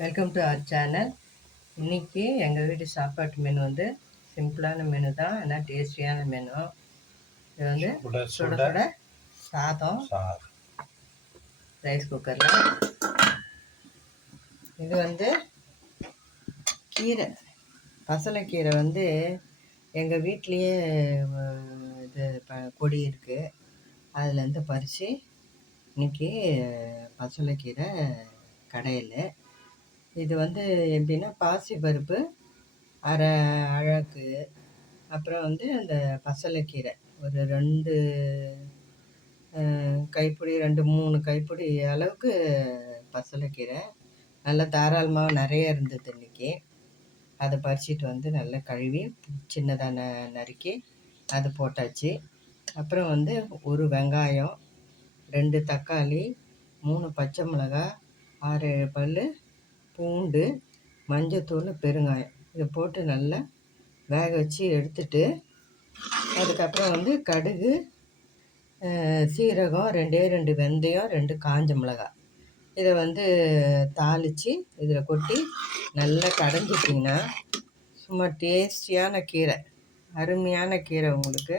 Welcome to our channel இன்றைக்கி எங்கள் வீட்டு சாப்பாட்டு மெனு வந்து சிம்பிளான மெனு தான் ஆனால் டேஸ்டியான மெனு இது வந்து சுட சாதம். ரைஸ் குக்கரில் இது வந்து கீரை. பசலைக்கீரை வந்து எங்கள் வீட்லேயே இது ப கொடி இருக்குது அதுலேருந்து பறித்து இன்றைக்கி பசலைக்கீரை கடையில். இது வந்து எப்படின்னா பாசி பருப்பு அரை அழகு அப்புறம் வந்து அந்த பசலைக்கீரை. ஒரு ரெண்டு கைப்பிடி ரெண்டு மூணு கைப்பிடி அளவுக்கு பசலைக்கீரை. நல்லா தாராளமாக நிறைய இருந்தது இன்றைக்கி அதை பறிச்சிட்டு வந்து நல்லா கழுவி சின்னதாக ந நறுக்கி அது போட்டாச்சு. அப்புறம் வந்து ஒரு வெங்காயம் ரெண்டு தக்காளி மூணு பச்சை மிளகாய் ஆறு ஏழு பல் பூண்டு மஞ்சத்தூள் பெருங்காயம். இதை போட்டு நல்லா வேக வச்சு எடுத்துட்டு அதுக்கப்புறம் வந்து கடுகு சீரகம் ரெண்டே ரெண்டு வெந்தயம் ரெண்டு காஞ்ச மிளகாய். இதை வந்து தாளித்து இதில் கொட்டி நல்லா கடைஞ்சிட்டிங்கன்னா சும்மா டேஸ்டியான கீரை அருமையான கீரை உங்களுக்கு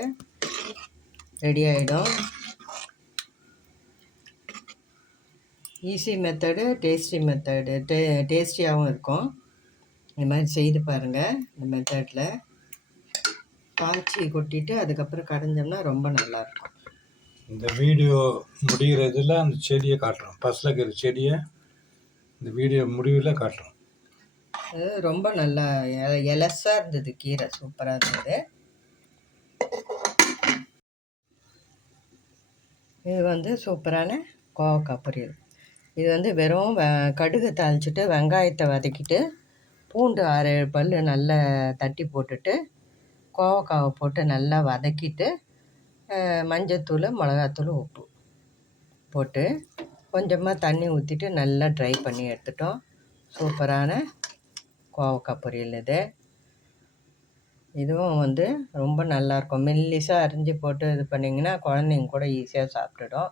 ரெடி ஆகிடும் ஈஸி மெத்தடு டேஸ்டி மெத்தடு டே டேஸ்டியாகவும் இருக்கும். இந்த மாதிரி செய்து பாருங்கள் இந்த மெத்தடில் தாளிச்சி கொட்டிட்டு அதுக்கப்புறம் கடைஞ்சோம்னா ரொம்ப நல்லாயிருக்கும் இந்த வீடியோ முடிகிறதுல அந்த செடியை காட்டுறோம். பசலக்கீரை செடியை இந்த வீடியோ முடிவில் காட்டுறோம். அது ரொம்ப நல்லா எ- எலசா இருந்தது கீரை. சூப்பராக இருந்தது. இது வந்து சூப்பரான கோவக்காய் பொரியல். இது வந்து வெறும் கடுகு தாளிச்சிட்டு வெங்காயத்தை வதக்கிட்டு பூண்டு ஆறு ஏழு பல் நல்லா தட்டி போட்டுட்டு கோவக்காவை போட்டு நல்லா வதக்கிட்டு மஞ்சத்தூள் மிளகாத்தூள் உப்பு போட்டு கொஞ்சமாக தண்ணி ஊற்றிட்டு நல்லா ட்ரை பண்ணி எடுத்துட்டோம். சூப்பரான கோவக்காய் பொரியல் இது. இதுவும் வந்து ரொம்ப நல்லாயிருக்கும் மெல்லிசாக அரிஞ்சு போட்டு இது பண்ணிங்கன்னா குழந்தைங்க கூட ஈஸியாக சாப்பிட்டுடும்.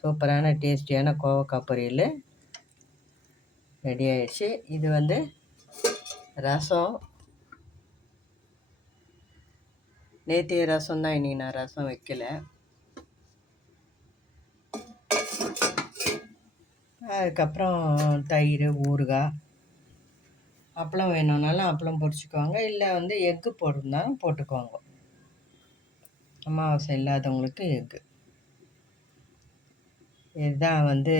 சூப்பரான டேஸ்டியான கோவக்காய் பொரியல் ரெடி ஆயிடுச்சு இது வந்து ரசம். நேத்திய ரசம் தான் இன்னைக்கு நான் ரசம் வைக்கல. அதுக்கப்புறம் தயிர் ஊறுகாய். அப்பளம் வேணும்னாலும் அப்பளம் பொரிச்சுக்குவாங்க இல்லை வந்து எக்கு போட்டிருந்தாலும் போட்டுக்குவாங்க அமாவாசை இல்லாதவங்களுக்கு எக்கு. இதுதான் வந்து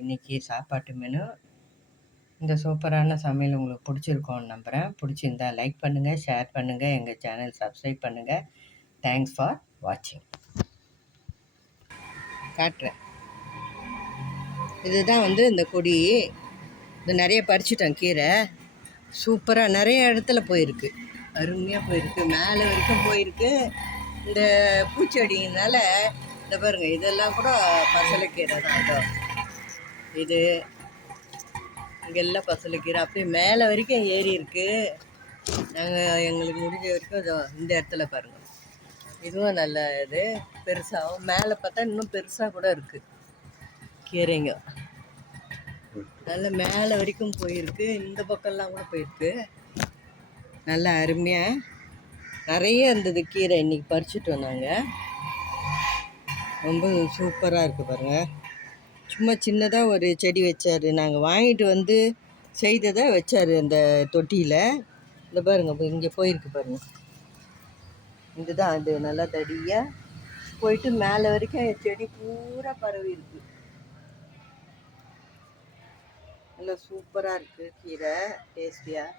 இன்றைக்கி சாப்பாட்டு மெனு இந்த சூப்பரான சமையல் உங்களுக்கு பிடிச்சிருக்கோன்னு நம்புகிறேன் பிடிச்சிருந்தா லைக் பண்ணுங்கள் ஷேர் பண்ணுங்கள் எங்கள் சேனல் சப்ஸ்கிரைப் பண்ணுங்கள் தேங்க்ஸ் ஃபார் வாட்சிங் காட்டுறேன். இதுதான் வந்து இந்த கொடி. இது நிறைய பறிச்சிட்டோம் கீரை. சூப்பராக நிறைய இடத்துல போயிருக்கு. அருமையாக போயிருக்கு. மேலே வரைக்கும் போயிருக்கு. இந்த பூச்செடியினால இந்த பாருங்க இதெல்லாம் கூட பசலைக்கீரை தான் இதோ. இது இங்கெல்லாம் பசலைக்கீரை. அப்படியே மேலே வரைக்கும் ஏறி இருக்குது நாங்கள் எங்களுக்கு முடிஞ்ச வரைக்கும் இதோ இந்த இடத்துல பாருங்கள் இதுவும் நல்ல இது பெருசாகவும் மேலே பார்த்தா இன்னும் பெருசாக கூட இருக்குது கீரைங்க. நல்ல மேலே வரைக்கும் போயிருக்கு. இந்த பக்கம்லாம் கூட போயிருக்கு. நல்லா அருமையாக நிறைய இருந்தது கீரை இன்றைக்கி பறிச்சுட்டு வந்தாங்க. ரொம்ப சூப்பராக இருக்குது பாருங்கள் சும்மா சின்னதாக ஒரு செடி வச்சார். நாங்கள் வாங்கிட்டு வந்து செய்ததை வச்சார் அந்த தொட்டியில். இந்த பாருங்கள் இங்கே போயிருக்கு பாருங்கள் இதுதான் அது நல்லா தடியாக போயிட்டு மேலே வரைக்கும் செடி பூரா பரவி இருக்கு. நல்லா சூப்பராக இருக்குது கீரை டேஸ்டியாக